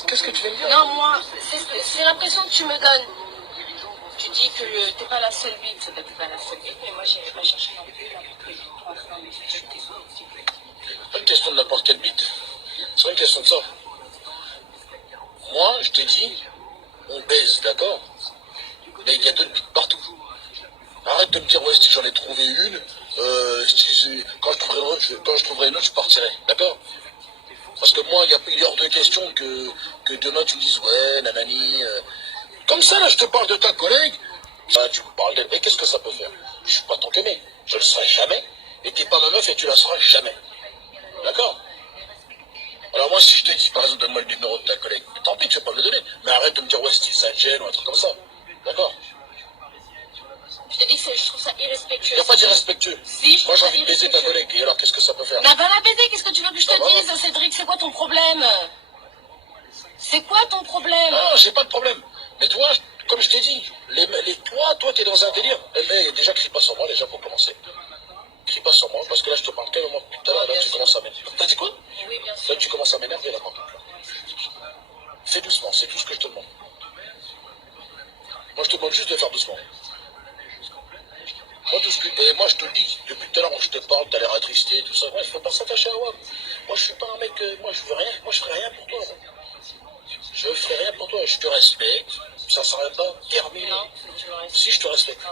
qu'est-ce que tu veux me dire? Non, moi, c'est l'impression que tu me donnes. Tu dis que t'es pas la seule bite, t'es pas la seule bite, mais moi j'irai pas chercher non plus n'importe quelle bite pour entrer dans mes sujets. C'est pas une question de n'importe quelle bite. C'est pas une question de ça. Moi, je te dis, on baise, d'accord? Mais il y a d'autres bites partout. Arrête de me dire, ouais, si j'en ai trouvé une, quand je trouverai une autre, je partirai, d'accord? Parce que moi, il est hors de question que demain tu me dises, ouais, nanani. Comme ça, là, je te parle de ta collègue. Ça, tu me parles d'elle. Mais qu'est-ce que ça peut faire? Je suis pas ton aimé. Je le serai jamais. Et t'es pas ma meuf et tu la seras jamais. D'accord? Alors moi, si je te dis, par exemple, donne-moi le numéro de ta collègue, tant pis, tu vas pas me le donner. Mais arrête de me dire, ouais, Steve, ça te gêne ou un truc comme ça. D'accord? Je te dis que je trouve ça irrespectueux. Il n'y a pas d'irrespectueux. Si, moi, j'ai envie de baiser ta collègue. Et alors, qu'est-ce que ça peut faire? Bah, va la baiser, qu'est-ce que tu veux que je te dise, Cédric? C'est quoi ton problème? C'est quoi ton problème? Non, j'ai pas de problème. Mais toi, comme je t'ai dit, toi, t'es dans un délire. Mais déjà, crie pas sur moi, déjà, pour commencer. Crie pas sur moi, parce que là, je te parle tellement depuis tout à l'heure, là, tu commences à m'énerver. T'as dit quoi? Oui, bien sûr. Là, tu commences à m'énerver, là, maintenant. Fais doucement, c'est tout ce que je te demande. Moi, je te demande juste de faire doucement. Moi, je te le dis, depuis tout à l'heure, je te parle, t'as l'air attristé, tout ça. Ouais, il faut pas s'attacher à moi. Moi, je suis pas un mec, moi, je veux rien, moi, je ferai rien pour toi. Je ferai rien pour toi, je te respecte, ça s'arrête pas, terminé. Non, tu me respectes. Si, je te respecte.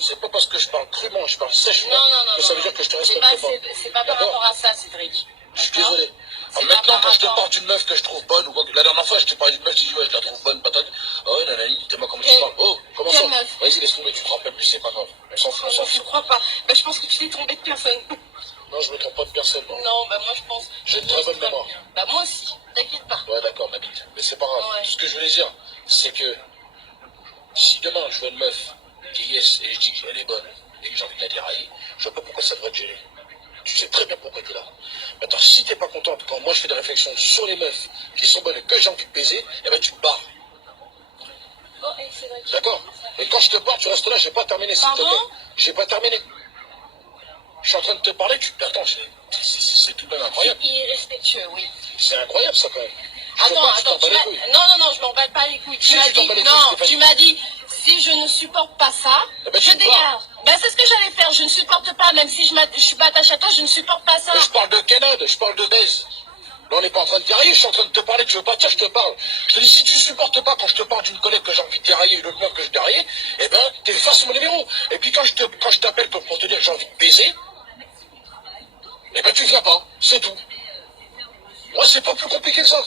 C'est pas parce que je parle crûment, je parle sèchement, que ça veut dire que je te respecte pas. C'est pas par rapport à ça, Cédric. Je suis désolé. Alors maintenant, quand je te parle d'une meuf que je trouve bonne, ou quoi, la dernière fois, je te parlais d'une meuf, tu dis, ouais, je la trouve bonne, patate. Oh, nanani, t'es moi comment tu parles. Oh, comment ça? Vas-y, laisse tomber, tu te rappelles plus, c'est pas grave. On s'en fout, on s'en Je fout. crois pas. Bah, je pense que tu t'es trompé de personne. Non, je me trompe pas de personne, non. Non, bah, moi, je pense. J'ai une très bonne mémoire. Bah, moi aussi, t'inquiète pas. Ouais, d'accord, ma bite. Mais c'est pas grave. Ouais. Tout ce que je voulais dire, c'est que si demain je vois une meuf qui est yes et je dis qu'elle est bonne et que j'ai envie de la dérailler, je vois pas pourquoi ça devrait te gêner. Tu sais très bien pourquoi tu es là. Maintenant, si t'es pas contente quand moi je fais des réflexions sur les meufs qui sont bonnes et que j'ai envie de baiser, eh ben tu te barres. Oh, hey, Cédric. D'accord? Et quand je te parle, tu restes là, j'ai pas terminé, s'il te plaît. J'ai pas terminé. Je suis en train de te parler, tu attends, c'est tout de même incroyable. C'est irrespectueux, oui. C'est incroyable ça quand même. Attends, non, je m'en bats pas les couilles. Tu m'as dit, si je ne supporte pas ça, je dégage. Ben, c'est ce que j'allais faire, je ne supporte pas, même si je suis pas attachée à toi, je ne supporte pas ça. Mais je parle de Kenneth, je parle de baise. Là, on n'est pas en train de dérailler, je suis en train de te parler, tu veux pas, tiens, je te parle. Je te dis, si tu supportes pas quand je te parle d'une collègue que j'ai envie de dérailler, une autre meuf que je déraille, eh ben, t'effaces mon numéro. Et puis quand je t'appelle pour te dire que j'ai envie de baiser, eh ben, tu viens pas, c'est tout. Moi, c'est pas plus compliqué que ça.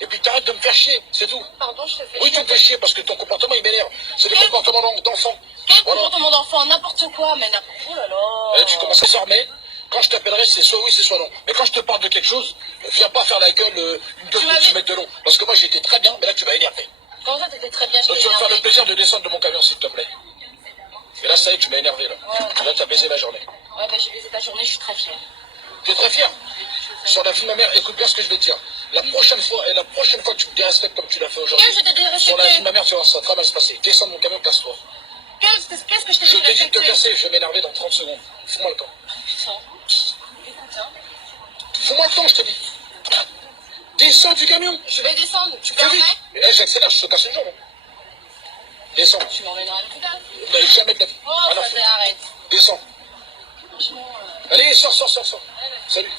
Et puis t'arrêtes de me faire chier, c'est tout. Pardon, je te fais chier. Oui, tu me fais chier parce que ton comportement, il m'énerve. C'est des comportements d'enfant. Quel comportement d'enfant? N'importe quoi, mais n'importe quoi. Oh là là. Tu commences à s'armer. Quand je t'appellerai, c'est soit oui, c'est soit non. Mais quand je te parle de quelque chose, viens pas faire la gueule, une gueule de 10 mètres de long. Parce que moi, j'étais très bien, mais là, tu m'as énervé. Comment ça, t'étais très bien? Donc, tu vas me faire le plaisir de descendre de mon camion, s'il te plaît. Et là, ça y est, tu m'as énervé, là. Ouais. Là, tu as baisé ma journée. Ouais, bah, j'ai baisé ta journée, je suis très fière. Tu es très fier. Sur la vie de ma mère, écoute bien ce que je vais te dire. La prochaine fois que tu me dérespectes comme tu l'as fait aujourd'hui, Qu'est-ce que je t'ai dérespecté? sur la vie de ma mère, tu vas voir, ça va très mal se passer. Descends de mon camion, casse-toi. Qu'est-ce que je t'ai dit? Je t'ai dit de te casser, je vais m'énerver dans 30 secondes. Fous-moi le camp. Putain. Écoute, hein. Fous-moi le camp, je te dis. Descends du camion. Je vais descendre, tu Fais permets? vite. Et là, j'accélère, je te casse une jambe. Descends. Tu m'emmènes dans la poubelle. Mais jamais de la vie. Oh, ça arrête. Descends. Franchement, Allez, sors. Salut.